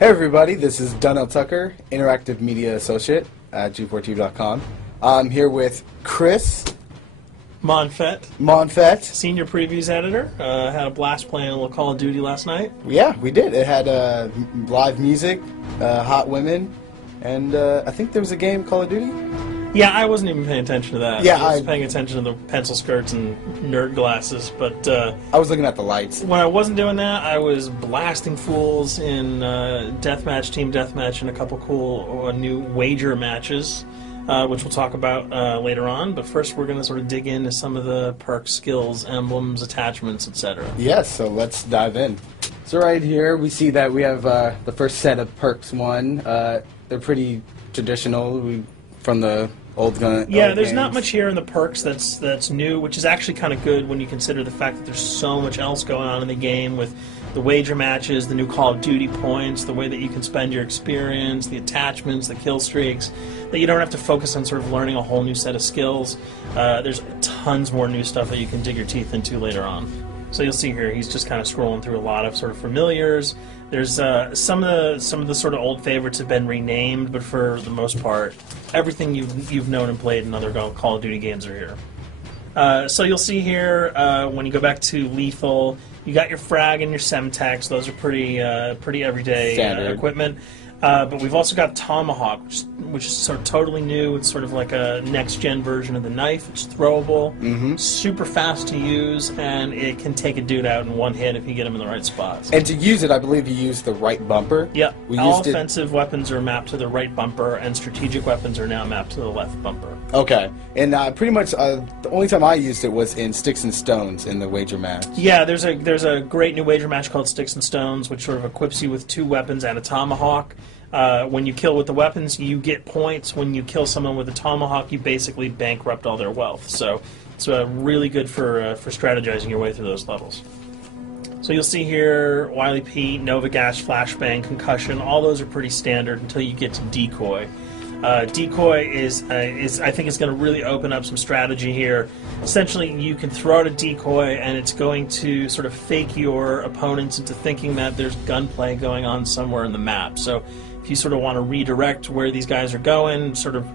Hey everybody, this is Donnell Tucker, Interactive Media Associate at G4TV.com. I'm here with Chris Monfett, Senior Previews Editor. Had a blast playing a little Call of Duty last night. Yeah, we did. It had live music, hot women, and I think there was a game, Call of Duty? Yeah, I wasn't even paying attention to that. Yeah, I was paying attention to the pencil skirts and nerd glasses, but I was looking at the lights. When I wasn't doing that, I was blasting fools in deathmatch, team deathmatch, and a couple cool new wager matches, which we'll talk about later on. But first, we're going to sort of dig into some of the perks, skills, emblems, attachments, etc. Yes, so let's dive in. So right here, we see that we have the first set of perks one. They're pretty traditional from the old gun. Yeah, old there's games. not much here in the perks that's new, which is actually kind of good when you consider the fact that there's so much else going on in the game with the wager matches, the new Call of Duty points, the way that you can spend your experience, the attachments, the kill streaks, that you don't have to focus on sort of learning a whole new set of skills. There's tons more new stuff that you can dig your teeth into later on. So you'll see here, he's just kind of scrolling through a lot of sort of familiars. There's some of the sort of old favorites have been renamed, but for the most part, everything you've known and played in other Call of Duty games are here. So you'll see here when you go back to lethal, you got your frag and your semtex. Those are pretty everyday equipment. But we've also got Tomahawk, which is sort of totally new. It's sort of like a next-gen version of the knife. It's throwable, super fast to use, and it can take a dude out in one hit if you get him in the right spots. And to use it, I believe you use the right bumper. Yeah, all offensive weapons are mapped to the right bumper, and strategic weapons are now mapped to the left bumper. Okay, and pretty much the only time I used it was in Sticks and Stones in the wager match. Yeah, there's a great new wager match called Sticks and Stones, which sort of equips you with 2 weapons and a tomahawk. When you kill with the weapons, you get points. When you kill someone with a tomahawk, you basically bankrupt all their wealth. So it's really good for strategizing your way through those levels. So you'll see here, Wily Pete, Nova Gas, Flashbang, Concussion. All those are pretty standard until you get to Decoy. Decoy is I think it's going to really open up some strategy here. Essentially, you can throw out a decoy, and it's going to sort of fake your opponents into thinking that there's gunplay going on somewhere in the map. So if you sort of want to redirect where these guys are going, sort of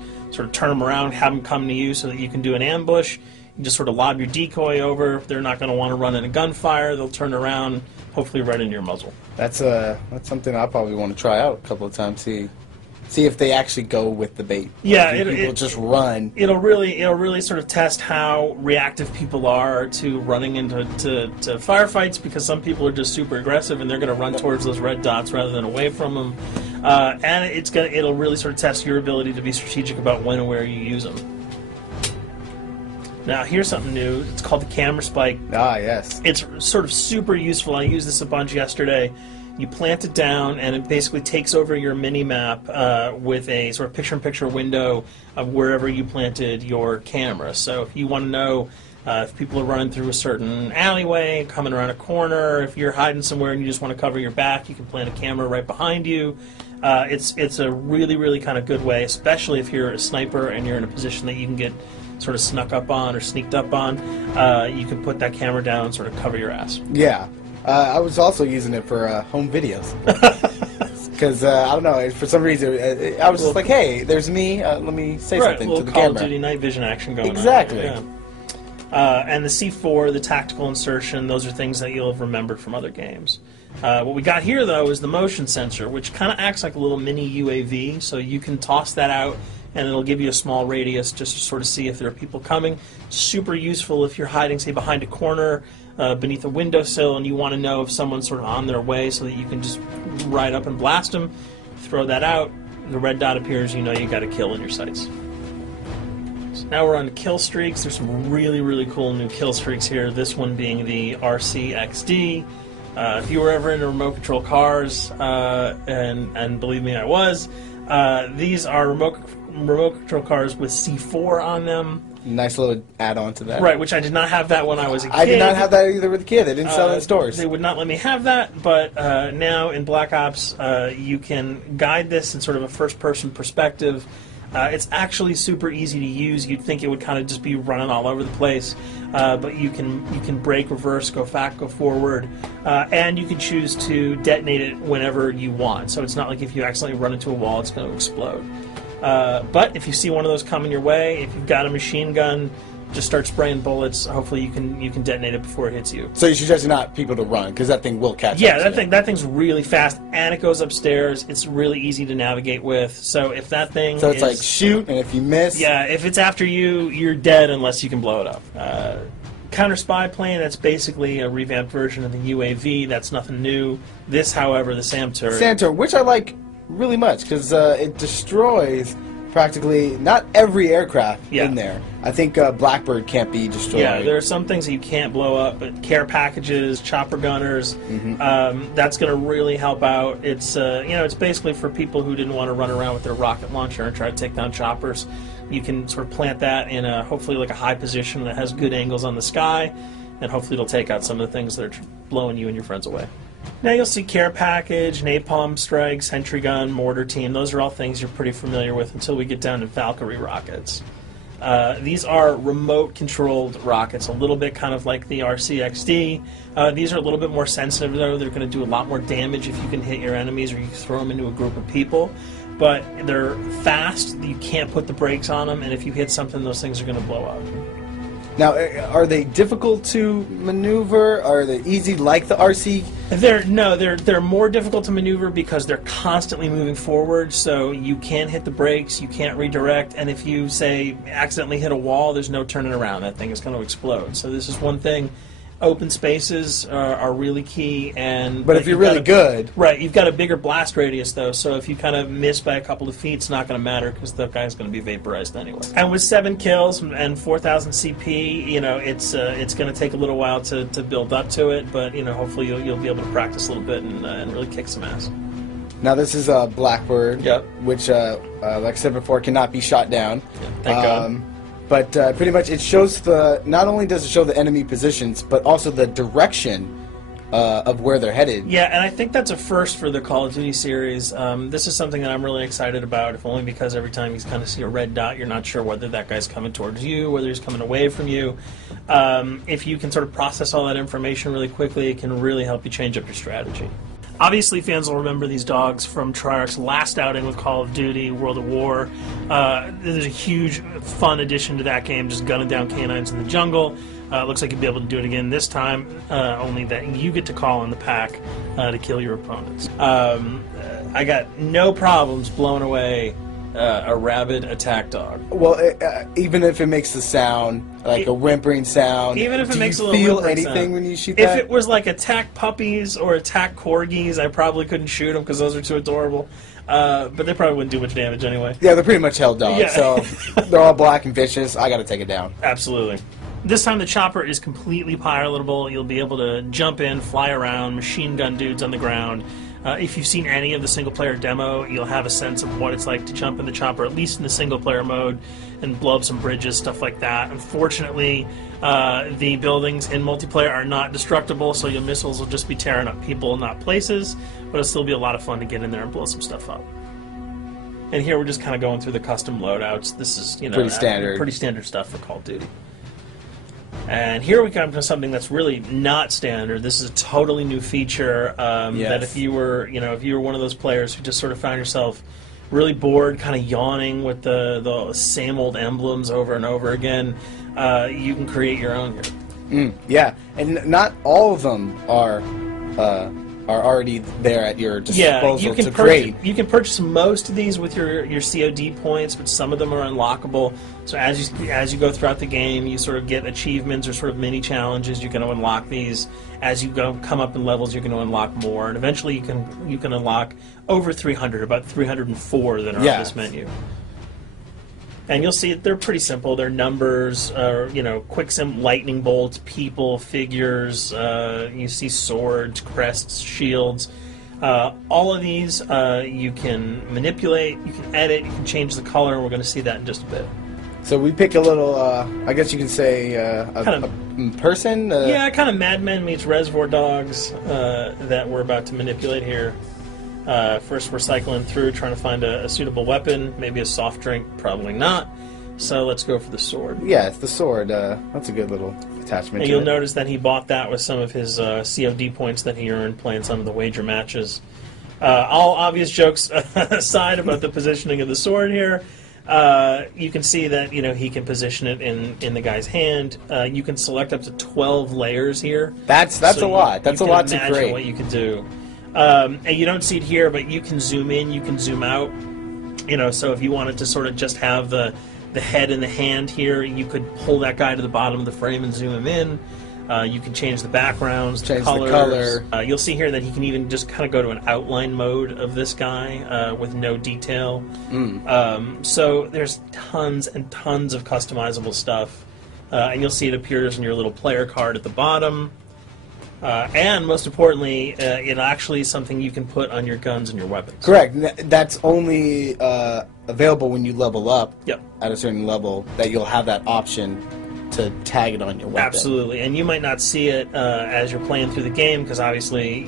turn them around, have them come to you so that you can do an ambush, you just sort of lob your decoy over. If they're not going to want to run in a gunfire, they'll turn around, hopefully right into your muzzle. That's something I probably want to try out a couple of times. See if they actually go with the bait. Yeah, people just run. It'll really sort of test how reactive people are to running into firefights, because some people are just super aggressive and they're going to run towards those red dots rather than away from them. And it'll really sort of test your ability to be strategic about when and where you use them. Now here's something new. It's called the camera spike. Ah, yes. It's sort of super useful. I used this a bunch yesterday. You plant it down, and it basically takes over your mini-map with a sort of picture-in-picture window of wherever you planted your camera. So if you want to know if people are running through a certain alleyway, coming around a corner, if you're hiding somewhere and you just want to cover your back, you can plant a camera right behind you. It's a really kind of good way, especially if you're a sniper and you're in a position that you can get sort of snuck up on or sneaked up on. You can put that camera down and sort of cover your ass. Yeah. I was also using it for home videos. Because, I don't know, for some reason, I was just like, hey, there's me, let me say something to the camera. Call of Duty night vision action going on. Exactly. Yeah. And the C4, the tactical insertion, those are things that you'll have remembered from other games. What we got here, though, is the motion sensor, which kind of acts like a little mini UAV, so you can toss that out, and it'll give you a small radius just to sort of see if there are people coming. Super useful if you're hiding, say, behind a corner, beneath a windowsill, and you want to know if someone's sort of on their way so that you can just ride up and blast them. Throw that out, the red dot appears, you know you got a kill in your sights. So now we're on to kill streaks. There's some really cool new kill streaks here, this one being the RCXD. If you were ever into remote control cars, and believe me, I was, these are remote control cars with C4 on them. Nice little add-on to that. Right, which I did not have that when I was a kid. I did not have that either with a kid. They didn't sell it in stores. They would not let me have that, but now in Black Ops, you can guide this in sort of a first-person perspective. It's actually super easy to use. You'd think it would kind of just be running all over the place, but you can brake, reverse, go back, go forward, and you can choose to detonate it whenever you want. So it's not like if you accidentally run into a wall, it's going to explode. But if you see one of those coming your way, if you've got a machine gun, just start spraying bullets. Hopefully you can detonate it before it hits you. So you suggest not people to run, because that thing will catch Yeah, up. that thing's really fast, and it goes upstairs. It's really easy to navigate with. So if that thing So it's like shoot, and if you miss... Yeah, if it's after you, you're dead unless you can blow it up. Counter spy plane, that's basically a revamped version of the UAV. That's nothing new. This, however, the SAM turret... SAM turret, which I like really much, because it destroys... practically not every aircraft in there. I think Blackbird can't be destroyed. Yeah, there are some things that you can't blow up, but care packages, chopper gunners, that's going to really help out. It's it's basically for people who didn't want to run around with their rocket launcher and try to take down choppers. You can sort of plant that in hopefully like a high position that has good angles on the sky, and hopefully it'll take out some of the things that are blowing you and your friends away. Now you'll see care package, napalm strike, sentry gun, mortar team. Those are all things you're pretty familiar with until we get down to Valkyrie rockets. These are remote-controlled rockets, a little bit kind of like the RCXD. These are a little bit more sensitive, though. They're going to do a lot more damage if you can hit your enemies or you throw them into a group of people. But they're fast. You can't put the brakes on them, and if you hit something, those things are going to blow up. Now, are they difficult to maneuver? Are they easy like the RC? They're more difficult to maneuver because they're constantly moving forward, so you can't hit the brakes, you can't redirect, and if you, say, accidentally hit a wall, there's no turning around. That thing is going to explode. So this is one thing. Open spaces are really key, but if you're really good, right? You've got a bigger blast radius though, so if you kind of miss by a couple of feet, it's not going to matter because the guy's going to be vaporized anyway. And with 7 kills and 4,000 CP, it's going to take a little while to build up to it, but hopefully you'll be able to practice a little bit and really kick some ass. Now this is a Blackbird, which, like I said before, cannot be shot down. Yeah, thank God. But pretty much it shows not only does it show the enemy positions, but also the direction of where they're headed. Yeah, and I think that's a first for the Call of Duty series. This is something that I'm really excited about, if only because every time you kind of see a red dot, you're not sure whether that guy's coming towards you, whether he's coming away from you. If you can sort of process all that information really quickly, it can really help you change up your strategy. Obviously, fans will remember these dogs from Treyarch's last outing with Call of Duty, World at War. There's a huge, fun addition to that game, just gunning down canines in the jungle. Looks like you'll be able to do it again this time, only that you get to call in the pack to kill your opponents. I got no problems blowing away a rabid attack dog. Well, even if it makes the sound, like a whimpering sound, even if it makes a do little you feel whimpering anything sound. when you shoot If that? it was like attack puppies or attack corgis, I probably couldn't shoot them because those are too adorable. But they probably wouldn't do much damage anyway. Yeah, they're pretty much held dogs, so they're all black and vicious. I gotta take it down. Absolutely. This time the chopper is completely pilotable. You'll be able to jump in, fly around, machine gun dudes on the ground. If you've seen any of the single-player demo, you'll have a sense of what it's like to jump in the chopper, at least in the single-player mode, and blow up some bridges, stuff like that. Unfortunately, the buildings in multiplayer are not destructible, so your missiles will just be tearing up people, not places, but it'll still be a lot of fun to get in there and blow some stuff up. And here we're just kind of going through the custom loadouts. This is, pretty standard stuff for Call of Duty. And here we come to something that's really not standard. This is a totally new feature that if you were one of those players who just sort of found yourself really bored, kind of yawning with the same old emblems over and over again, you can create your own here. Yeah, and not all of them are already there at your disposal to create. You can purchase most of these with your COD points, but some of them are unlockable. So as you go throughout the game, you sort of get achievements or sort of mini challenges. You're going to unlock these. As you come up in levels, you're going to unlock more, and eventually you can unlock over 300, about 304 that are on this menu. And you'll see they're pretty simple. They're numbers, quick lightning bolts, people, figures. You see swords, crests, shields. All of these you can manipulate, you can edit, you can change the color, and we're going to see that in just a bit. So we pick a little, I guess you could say, a person? Yeah, kind of Mad Men meets Reservoir Dogs that we're about to manipulate here. First, we're cycling through, trying to find a suitable weapon. Maybe a soft drink, probably not. So let's go for the sword. Yeah, it's the sword. That's a good little attachment. And you'll notice that he bought that with some of his COD points that he earned playing some of the wager matches. All obvious jokes aside about the positioning of the sword here, you can see that he can position it in the guy's hand. You can select up to 12 layers here. That's a lot. That's a lot to imagine create. what you can do. And you don't see it here, but you can zoom in, you can zoom out. So if you wanted to sort of just have the head and the hand here, you could pull that guy to the bottom of the frame and zoom him in. You can change the backgrounds, change colors. the color. You'll see here that he can even just kind of go to an outline mode of this guy with no detail. So there's tons and tons of customizable stuff. And you'll see it appears in your little player card at the bottom. And most importantly, it actually is something you can put on your guns and your weapons. Correct. That's only available when you level up Yep. at a certain level, that you'll have that option to tag it on your weapon. Absolutely. And you might not see it as you're playing through the game, because obviously,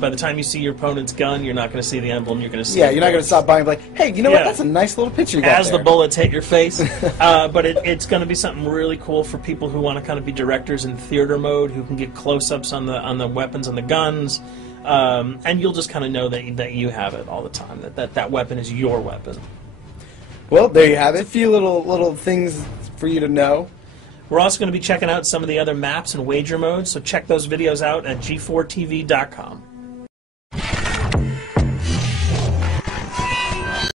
by the time you see your opponent's gun, you're not going to see the emblem. You're going to see. Yeah, you're not going to stop by and be like, hey, you know what? That's a nice little picture you got as there. the bullets hit your face. But it's going to be something really cool for people who want to kind of be directors in theater mode, who can get close-ups on the weapons and the guns, and you'll just kind of know that you have it all the time. That weapon is your weapon. Well, there you have it. A few little things for you to know. We're also going to be checking out some of the other maps and wager modes, so check those videos out at g4tv.com.